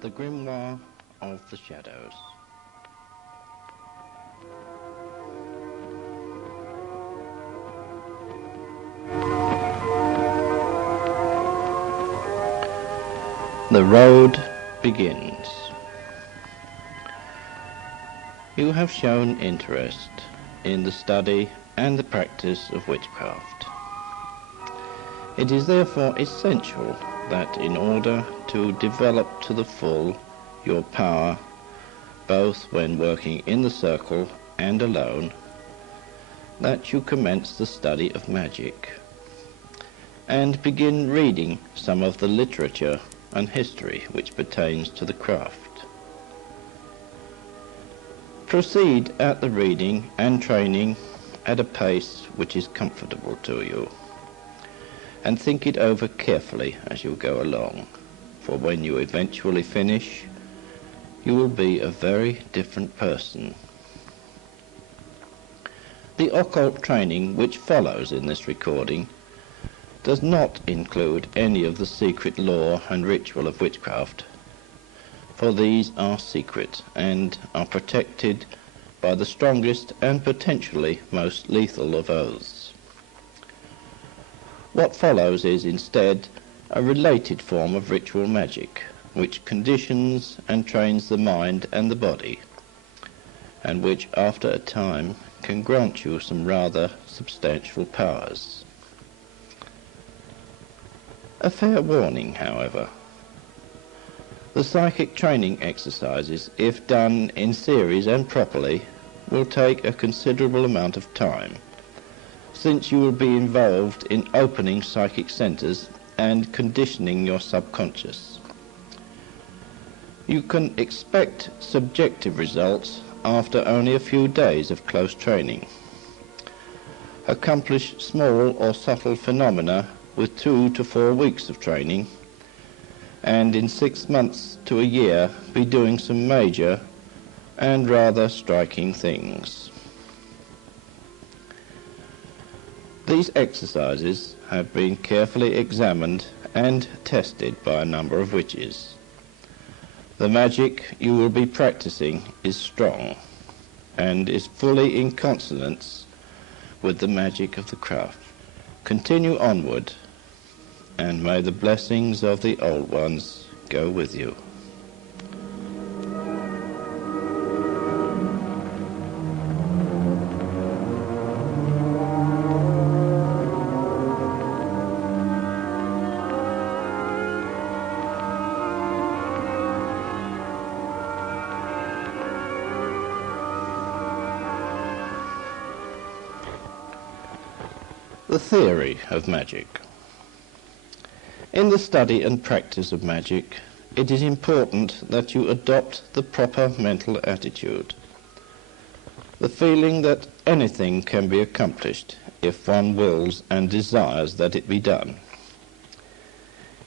The Grimoire of the Shadows. The road begins. You have shown interest in the study and the practice of witchcraft. It is therefore essential that in order to develop to the full your power, both when working in the circle and alone, that you commence the study of magic and begin reading some of the literature and history which pertains to the craft. Proceed at the reading and training at a pace which is comfortable to you, and think it over carefully as you go along, for when you eventually finish, you will be a very different person. The occult training which follows in this recording does not include any of the secret lore and ritual of witchcraft, for these are secret and are protected by the strongest and potentially most lethal of oaths. What follows is instead a related form of ritual magic, which conditions and trains the mind and the body, and which after a time can grant you some rather substantial powers. A fair warning, however. The psychic training exercises, if done in series and properly, will take a considerable amount of time, since you will be involved in opening psychic centers and conditioning your subconscious. You can expect subjective results after only a few days of close training. Accomplish small or subtle phenomena with 2 to 4 weeks of training, and in 6 months to a year be doing some major and rather striking things. These exercises have been carefully examined and tested by a number of witches. The magic you will be practicing is strong and is fully in consonance with the magic of the craft. Continue onward, and may the blessings of the old ones go with you. The theory of magic. In the study and practice of magic, it is important that you adopt the proper mental attitude. The feeling that anything can be accomplished if one wills and desires that it be done.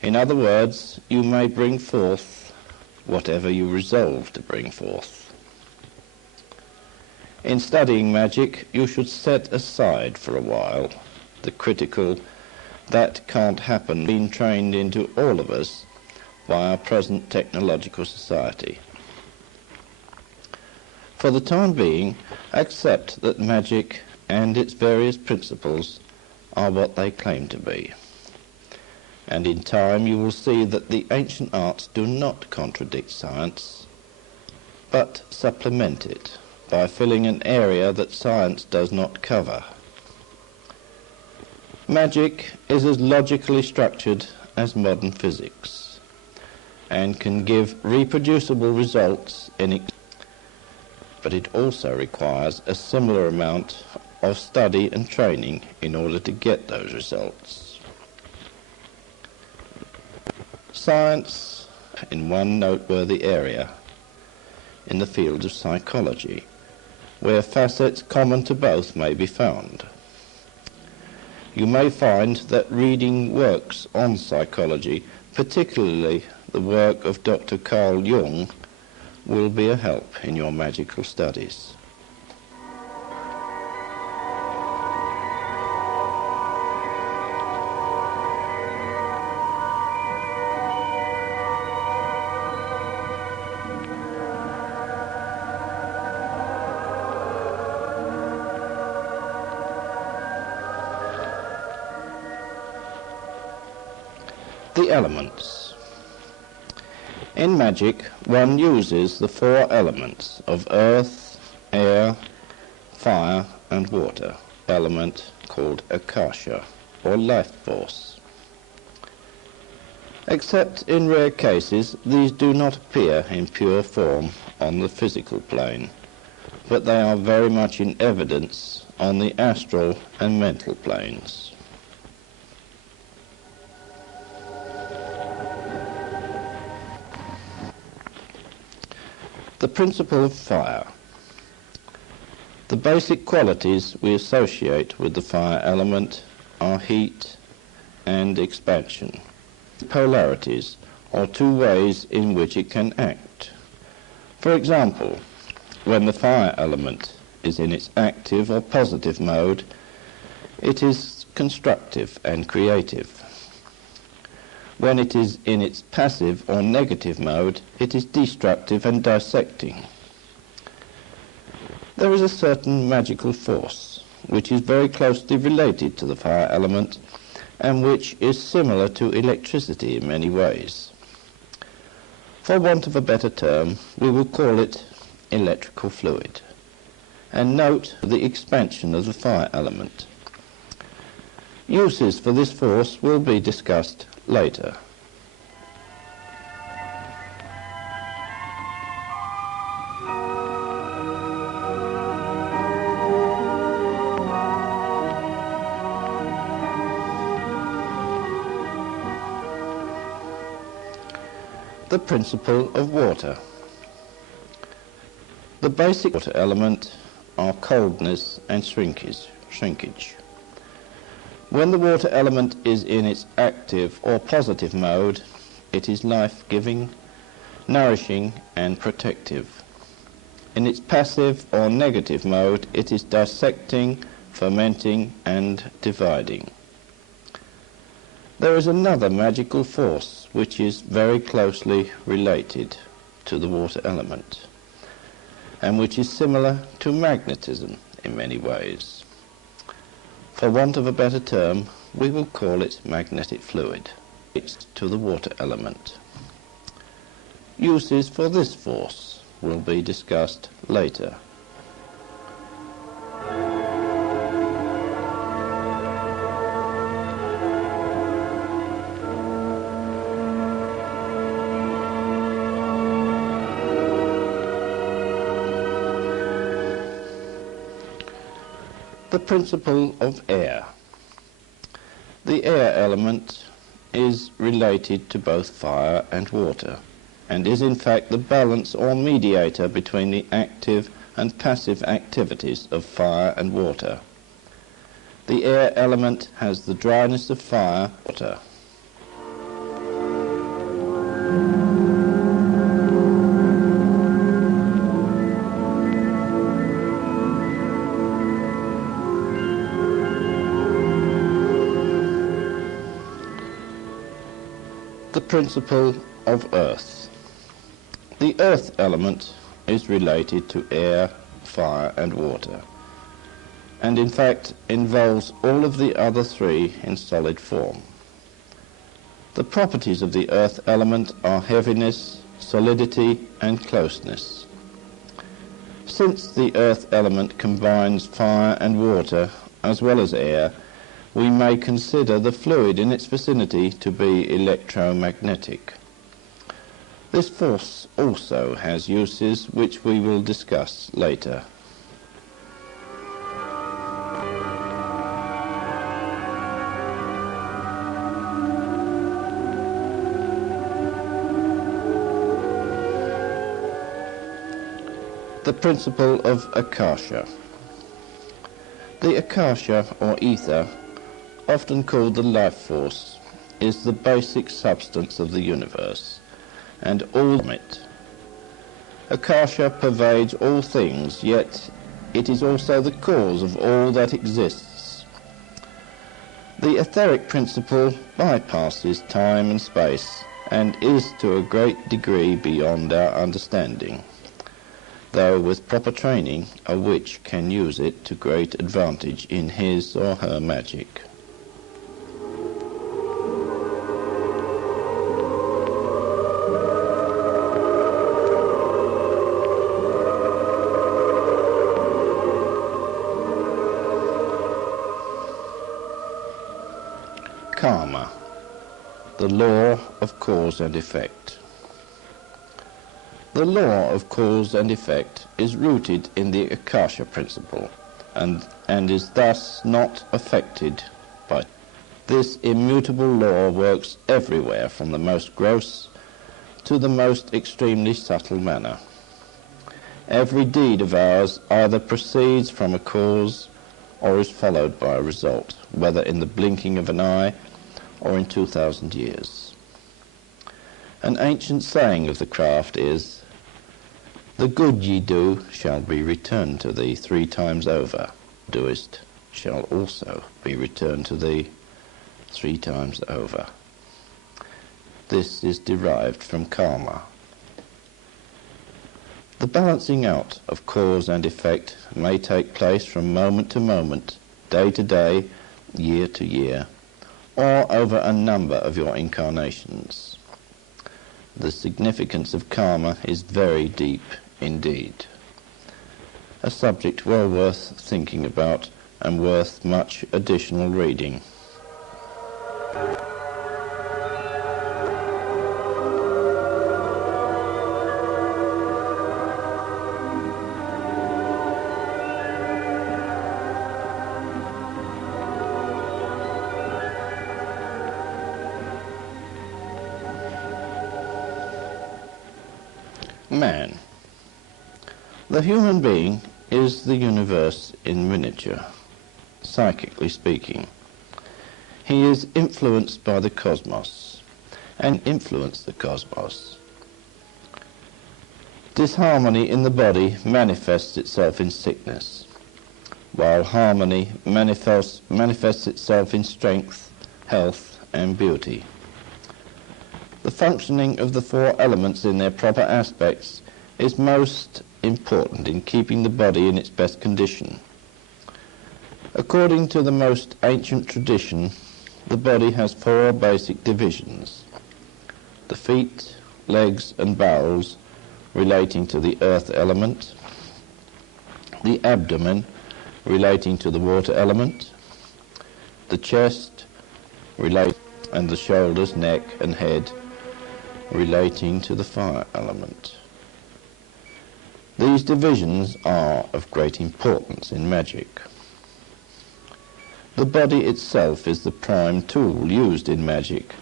In other words, you may bring forth whatever you resolve to bring forth. In studying magic, you should set aside for a while the critical "that can't happen" being trained into all of us by our present technological society. For the time being, accept that magic and its various principles are what they claim to be. And in time you will see that the ancient arts do not contradict science, but supplement it by filling an area that science does not cover. Magic is as logically structured as modern physics and can give reproducible results but it also requires a similar amount of study and training in order to get those results. Science in one noteworthy area, in the field of psychology, where facets common to both may be found. You may find that reading works on psychology, particularly the work of Dr. Carl Jung, will be a help in your magical studies. The elements. In magic, one uses the four elements of earth, air, fire and water, element called akasha, or life force. Except in rare cases, these do not appear in pure form on the physical plane, but they are very much in evidence on the astral and mental planes. The principle of fire. The basic qualities we associate with the fire element are heat and expansion. Polarities, or two ways in which it can act. For example, when the fire element is in its active or positive mode, it is constructive and creative. When it is in its passive or negative mode, it is destructive and dissecting. There is a certain magical force which is very closely related to the fire element and which is similar to electricity in many ways. For want of a better term, we will call it electrical fluid. And note the expansion of the fire element. Uses for this force will be discussed later. The principle of water. The basic water element are coldness and shrinkage. When the water element is in its active or positive mode, it is life-giving, nourishing and protective. In its passive or negative mode, it is dissecting, fermenting and dividing. There is another magical force which is very closely related to the water element and which is similar to magnetism in many ways. For want of a better term, we will call it magnetic fluid. It's to the water element. Uses for this force will be discussed later. The principle of air. The air element is related to both fire and water, and is in fact the balance or mediator between the active and passive activities of fire and water. The air element has the dryness of fire and water. The principle of earth. The earth element is related to air, fire and water, and in fact involves all of the other three in solid form. The properties of the earth element are heaviness, solidity and closeness. Since the earth element combines fire and water as well as air, we may consider the fluid in its vicinity to be electromagnetic. This force also has uses which we will discuss later. The principle of akasha. The akasha, or ether, often called the life force, is the basic substance of the universe, and all of it. Akasha pervades all things, yet it is also the cause of all that exists. The etheric principle bypasses time and space, and is to a great degree beyond our understanding, though with proper training a witch can use it to great advantage in his or her magic. Kharma, the law of cause and effect. The law of cause and effect is rooted in the Akasha principle and is thus not affected by. This immutable law works everywhere from the most gross to the most extremely subtle manner. Every deed of ours either proceeds from a cause or is followed by a result, whether in the blinking of an eye or in 2,000 years. An ancient saying of the craft is, "The good ye do shall be returned to thee 3 times over. Doest shall also be returned to thee 3 times over." This is derived from Kharma. The balancing out of cause and effect may take place from moment to moment, day to day, year to year, or over a number of your incarnations. The significance of karma is very deep indeed, a subject well worth thinking about and worth much additional reading. Man. The human being is the universe in miniature, psychically speaking. He is influenced by the cosmos, and influences the cosmos. Disharmony in the body manifests itself in sickness, while harmony manifests itself in strength, health, and beauty. The functioning of the 4 elements in their proper aspects is most important in keeping the body in its best condition. According to the most ancient tradition, the body has 4 basic divisions: the feet, legs, and bowels relating to the earth element, the abdomen relating to the water element, the chest and the shoulders, neck, and head relating to the fire element. These divisions are of great importance in magic. The body itself is the prime tool used in magic,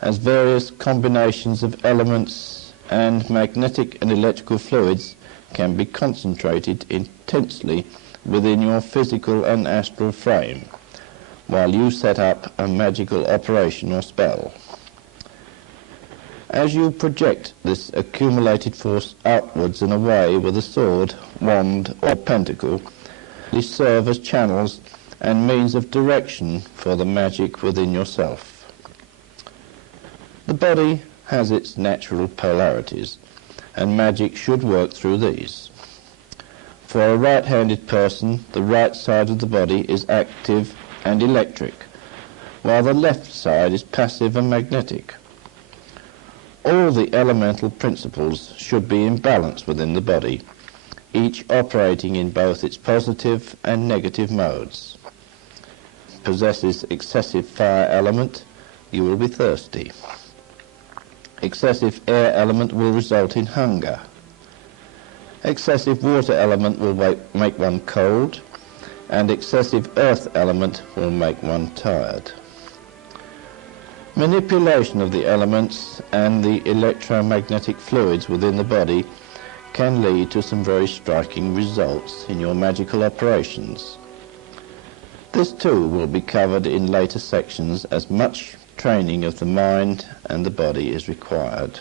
as various combinations of elements and magnetic and electrical fluids can be concentrated intensely within your physical and astral frame, while you set up a magical operation or spell. As you project this accumulated force outwards and away with a sword, wand, or pentacle, these serve as channels and means of direction for the magic within yourself. The body has its natural polarities, and magic should work through these. For a right-handed person, the right side of the body is active and electric, while the left side is passive and magnetic. All the elemental principles should be in balance within the body, each operating in both its positive and negative modes. Possesses excessive fire element, you will be thirsty. Excessive air element will result in hunger. Excessive water element will make one cold, and excessive earth element will make one tired. Manipulation of the elements and the electromagnetic fluids within the body can lead to some very striking results in your magical operations. This too will be covered in later sections, as much training of the mind and the body is required.